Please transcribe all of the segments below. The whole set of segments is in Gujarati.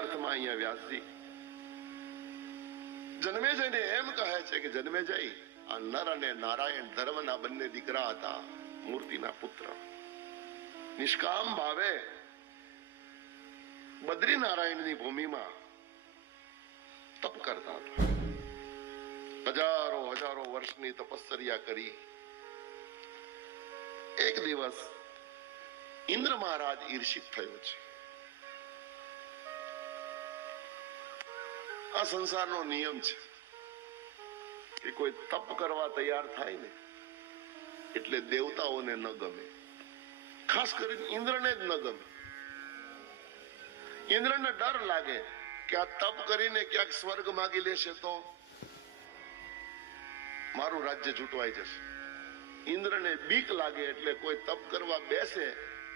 અર્થમાં અહીંયા વ્યાસજી જન્મેજયને એમ કહે છે કે જન્મેજય, આ નર અને નારાયણ ધર્મના બંને દીકરા હતા, મૂર્તિના પુત્ર. નિષ્કામ ભાવે બદ્રીનારાયણની ભૂમિમાં તપ કરતા હતા. હજારો વર્ષની તપશ્ચર્યા કરી. એક દિવસ ઇન્દ્ર મહારાજ ઈર્ષિત થયો છે. આ સંસારનો નિયમ છે કે કોઈ તપ કરવા તૈયાર થાય ને એટલે દેવતાઓને ન ગમે, ખાસ કરીને ઇન્દ્રને જ ન ગમે. ઇન્દ્રને ડર લાગે કે આ તપ કરીને ક્યાંક સ્વર્ગ માગી લેશે તો મારું રાજ્ય છૂટવાઈ જશે. ઇન્દ્રને બીક લાગે એટલે કોઈ તપ કરવા બેસે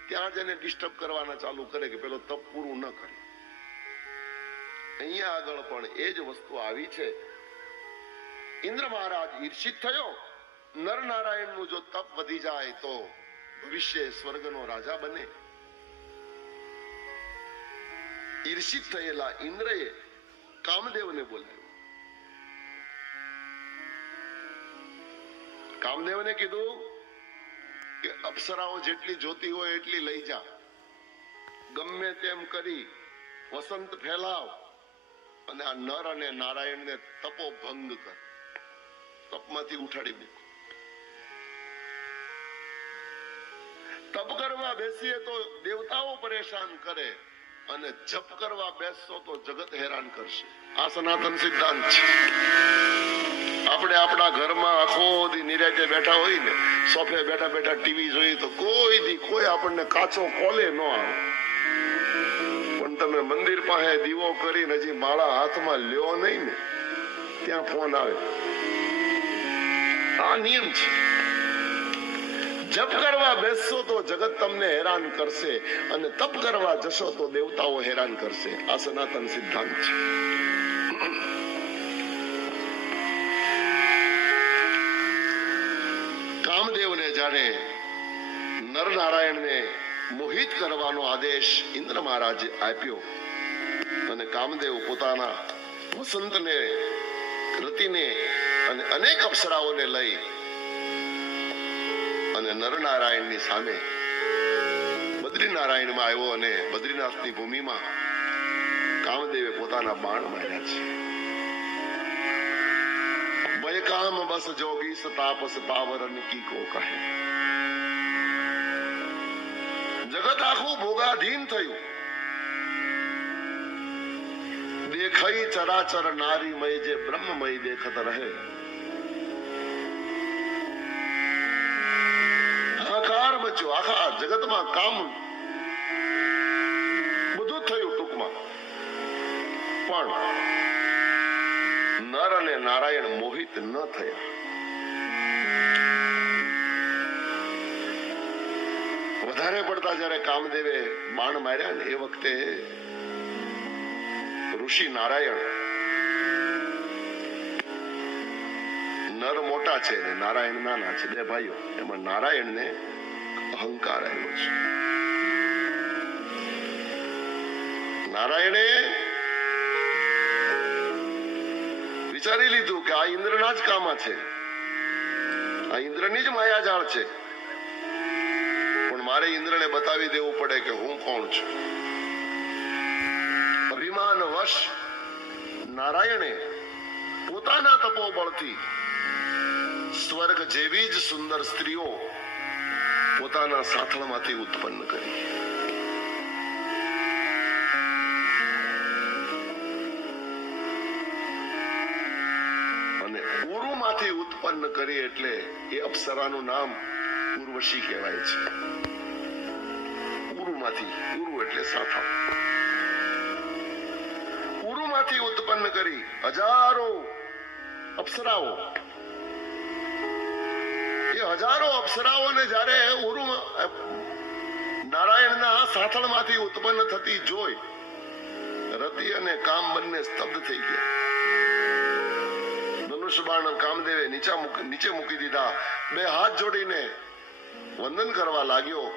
ત્યાં જ એને ડિસ્ટર્બ કરવાના ચાલુ કરે કે પેલો તપ પૂરું ન કરે. અહીંયા આગળ પણ એ જ વસ્તુ આવી છે. ઇન્દ્ર મહારાજ ઈર્ષિત થયો. નર નારાયણનું જો તપ વધી જાય તો ભવિષ્ય સ્વર્ગનો રાજા બને. ઈર્ષિત થયેલા ઇન્દ્રએ કામદેવને બોલાવ્યો. કામદેવને કીધું કે અપ્સરાઓ જેટલી જોતી હોય એટલી લઈ જા, ગમે તેમ કરી વસંત ફેલાવ અને આ નર અને નારાયણને તપો ભંગ કર, તપમાંથી ઉઠાડી મૂક. તપ કરવા બેસીએ તો દેવતાઓ પરેશાન કરે અને જપ કરવા બેસશો તો જગત હેરાન કરશે. આ સનાતન સિદ્ધાંત છે. આપણે આપણા ઘરમાં આખો દી નિરાંતે બેઠા હોય ને, સોફે બેઠા બેઠા ટીવી જોઈએ તો કોઈ આપણને કાચો કોલે ન આવે, પણ તમે મંદિર પાસે દીવો કરીને હજી માળા હાથમાં લ્યો નહીં ને ત્યાં ફોન આવે. આ નિયમ છે. જપ કરવા બેસશો તો જગત તમને હેરાન કરશે અને તપ કરવા જશો તો દેવતાઓ હેરાન કરશે. આ સનાતન સિદ્ધાંત છે. કામદેવને જ્યારે નર નારાયણને મોહિત કરવાનો આદેશ ઇન્દ્ર મહારાજે આપ્યો અને કામદેવ પોતાના વસંતને, રતિને અને અનેક અપ્સરાઓને લઈ અને નરનારાયણની સામે બદ્રીનારાયણમાં આવ્યો અને બદ્રીનાથની ભૂમિમાં કામદેવે પોતાના બાણ માર્યા છે. ભય કામ બસ જોગી સતાપસ પાવરન કી કો કહે. જગત આખું ભોગાધીન થયું. દેખાઈ ચરાચર નારીમય જે બ્રહ્મમય દેખત રહે. આકાર બચ્યો. આખા જગતમાં કામ બધું થયું ટૂંકમાં, પણ નર અને નારાયણ મોહિત ન થયા. વધારે પડતા જયારે કામદેવે બાણ માર્યા ને એ વખતે ઋષિ નારાયણ, નર મોટા છે ને નારાયણ નાના છે, બે ભાઈઓ, એમાં નારાયણને અહંકાર આવ્યો છે. નારાયણે વિચારી લીધું કે આ ઇન્દ્રના જ કામ છે, આ ઇન્દ્રની જ માયાજાળ છે, પણ મારે ઇન્દ્રને બતાવી દેવું પડે કે હું કોણ છું. અભિમાન વશ નારાયણે પોતાના તપોબળથી સ્વર્ગ જેવી જ સુંદર સ્ત્રીઓ પોતાના સાથળમાંથી ઉત્પન્ન કરી. અને ઉરુમાંથી ઉત્પન્ન કરી એટલે એ અપ્સરાનું નામ ઉર્વશી કહેવાય છે. ઉરુમાંથી, ઉરુ એટલે સાથળ. ઉરુમાંથી ઉત્પન્ન કરી હજારો અપ્સરાઓ. એ હજારો અપ્સરાઓને જ્યારે ઉરુ નારાયણના સાથળમાંથી ઉત્પન્ન થતી જોઈ રતિ અને કામ બંને સ્તબ્ધ થઈ ગયા. ધનુષ બાણ કામદેવે નીચે મૂકી દીધા. બે હાથ જોડીને વંદન કરવા લાગ્યો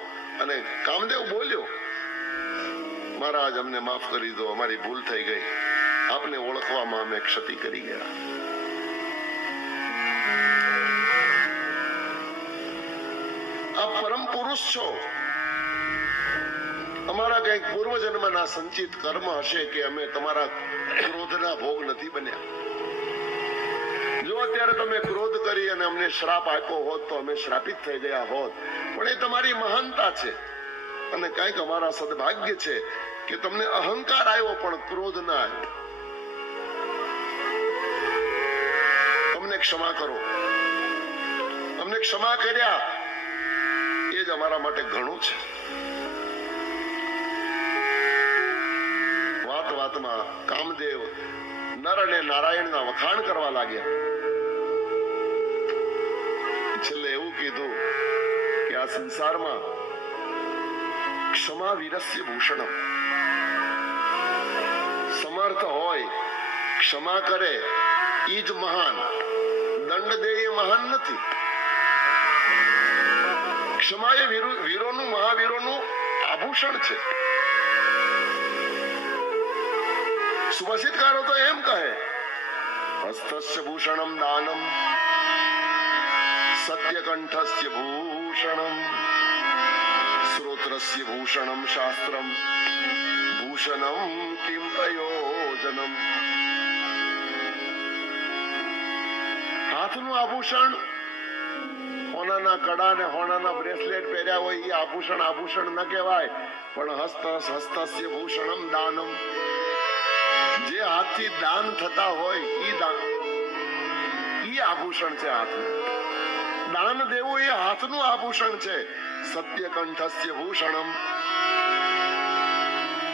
અને કામદેવ બોલ્યો, મહારાજ અમને માફ કરી દો, અમારી ભૂલ થઈ ગઈ, આપને ઓળખવામાં અમે ક્ષતિ કરી ગયા. આપ પરમ પુરુષ છો, અમારા કઈક પૂર્વજન્મના સંચિત કર્મ હશે કે અમે તમારા ક્રોધના ભોગ નથી બન્યા. જો અત્યારે તમે ક્રોધ કરી અને અમને શ્રાપ આપ્યો હોત તો અમે શ્રાપિત થઈ ગયા હોત, પણ એ તમારી મહાનતા છે અને કઈક અમારા સદભાગ્ય છે કે તમને અહંકાર આવ્યો પણ ક્રોધ ના આવ્યો. અમને ક્ષમા કરો. અમને ક્ષમા કર્યા એ જ અમારા માટે ઘણું છે. વાત વાતમાં કામદેવ નર અને નારાયણના વખાણ કરવા લાગ્યા. છેલ્લે એવું કીધું કે આ સંસારમાં ક્ષમા વીરસ્ય ભૂષણમ. સમર્થ હોય, ક્ષમા કરે ઈ જ મહાન. દંડ દે એ મહાન નથી. ક્ષમા એ વીરોનું, મહાવીરોનું આભૂષણ છે. સુભાષિતકારો તો એમ કહે, હસ્તસ્ય ભૂષણમ દાનમ, સત્યકંઠસ્ય ભૂષણમ, શ્રોત્રસ્ય ભૂષણમ શાસ્ત્રમ, ભૂષણમ કિમ પ્રયોજનમ. હાથનું આભૂષણ, હોનાના કડા ને હોનાના બ્રેસલેટ પહેર્યા હોય એ આભૂષણ ન કહેવાય, પણ હસ્તસ્ય ભૂષણમ દાનમ. જે હાથથી દાન થતા હોય ઈ આભૂષણ છે. હાથનું દાન દેવું એ હાથનું આભૂષણ છે. સત્યકંઠસ્ય ભૂષણમ.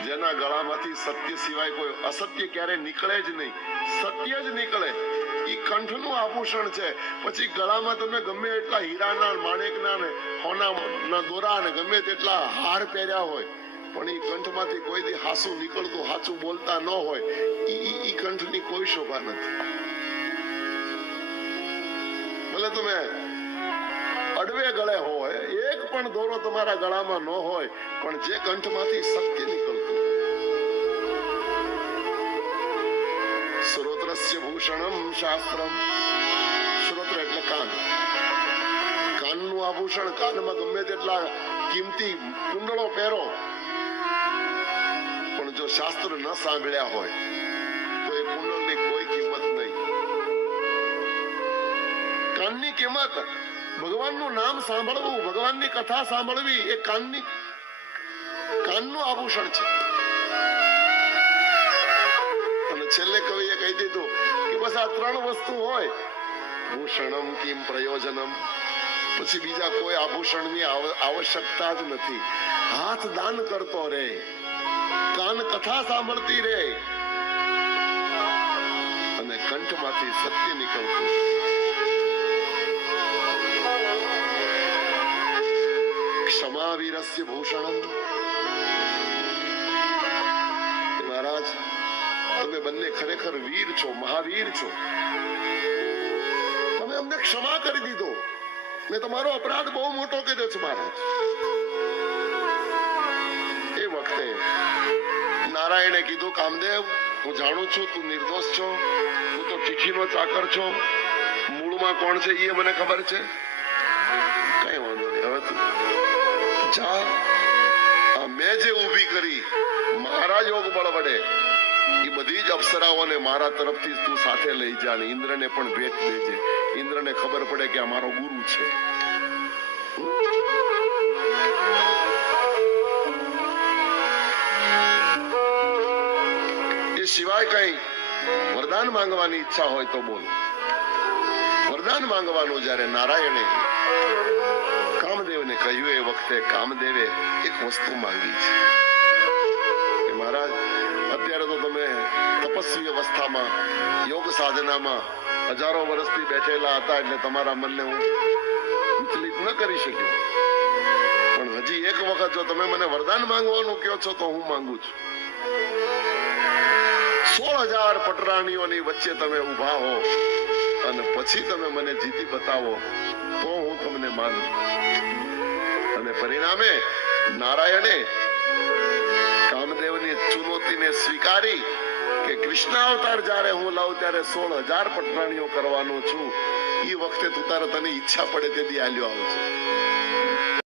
જેના ગળામાંથી સત્ય સિવાય કોઈ અસત્ય ક્યારે નીકળે જ નહીં, સત્ય જ નીકળે, ઈ કંઠનું આભૂષણ છે. પછી ગળામાં તમે ગમે એટલા હીરાના, માણેકના ને હોનાના દોરા ને ગમે તેટલા હાર પહેર્યા હોય, પણ ઈ કંઠમાંથી કોઈ દી હાસું નીકળતું, હાચું બોલતા ન હોય, ઈ કંઠની કોઈ શોભા નથી. ભલે તમે અડવે ગળે હોય, એક પણ દોરો તમારા ગળામાં ન હોય, પણ જે કંઠમાંથી સત્ય નીકળતું. શ્રોત્રસ્ય ભૂષણમ શાસ્ત્રમ. શ્રોત્ર એટલે કાન. કાનનું આભૂષણ. કાનમાં ગમે તેટલા કિંમતી કુંડળો પહેરો, પણ જો શાસ્ત્ર ન સાંભળ્યા હોય તો એ કુંડળની કોઈ કિંમત નહીં. કાનની કિંમત, ભગવાનનું નામ સાંભળવું, ભગવાનની કથા સાંભળવી, એ કાનનું આભૂષણ છે. અને છેલ્લે કવિએ કહી દીધું કે બસ આ ત્રણ વસ્તુ હોય, ભૂષણમ કિમ પ્રયોજનમ, પછી બીજા કોઈ આભૂષણની આવશ્યકતા જ નથી. હાથ દાન કરતો રહે, કાન કથા સાંભળતી રહે, અને કંઠમાંથી સત્ય નીકળતું. ક્ષમા વીરસ્ય ભૂષણમ. મહારાજ, તમે બંને ખરેખર વીર છો, મહાવીર છો. તમે અમને ક્ષમા કરી દીધો. મેં તમારો અપરાધ બહુ મોટો કર્યો છે મહારાજ. એ વખતે નારાયણે કીધું, કામદેવ, હું જાણું છું તું નિર્દોષ છો, તું તો ચીઠીનો ચાકર છો, મૂળમાં કોણ છે એ મને ખબર છે. કઈ વાંધો નહીં, હવે તું જા. મેં જે ઊભી કરી મારા યોગ બળ વડે એ બધી જ અપ્સરાઓને મારા તરફથી તું સાથે લઈ જા. ઇન્દ્રને પણ ભેટ દેજે. ઇન્દ્રને ખબર પડે કે આ મારો ગુરુ છે. એ સિવાય કઈ વરદાન માંગવાની ઈચ્છા હોય તો બોલ. વરદાન માંગવાનું જ્યારે નારાયણે કામદેવને કહ્યું, એ વખતે કામદેવે એક વસ્તુ માંગી છે કે મહારાજ, અત્યારે તો તમે તપસ્વી અવસ્થામાં, યોગ સાધનામાં હજારો વર્ષથી બેઠેલા હતા, એટલે તમારા મનને હું વિચલિત ન કરી શક્યો. પણ હજી એક વખત જો તમે મને વરદાન માંગવાનું કહો છો તો હું માંગુ છું. 16,000 પટરાણીઓની વચ્ચે તમે ઉભા હો અને પછી તમે મને જીતી બતાવો તો હું તમને માનું. અને પરિણામે નારાયણે કામદેવની મેં સ્વીકારી કે કૃષ્ણ અવતાર જ્યારે હું લઉં ત્યારે 16,000 પટરાણીઓ કરવાનો છું. એ વખતે તું તારે તને ઈચ્છા પડે તેથી આલ્યો આવજો.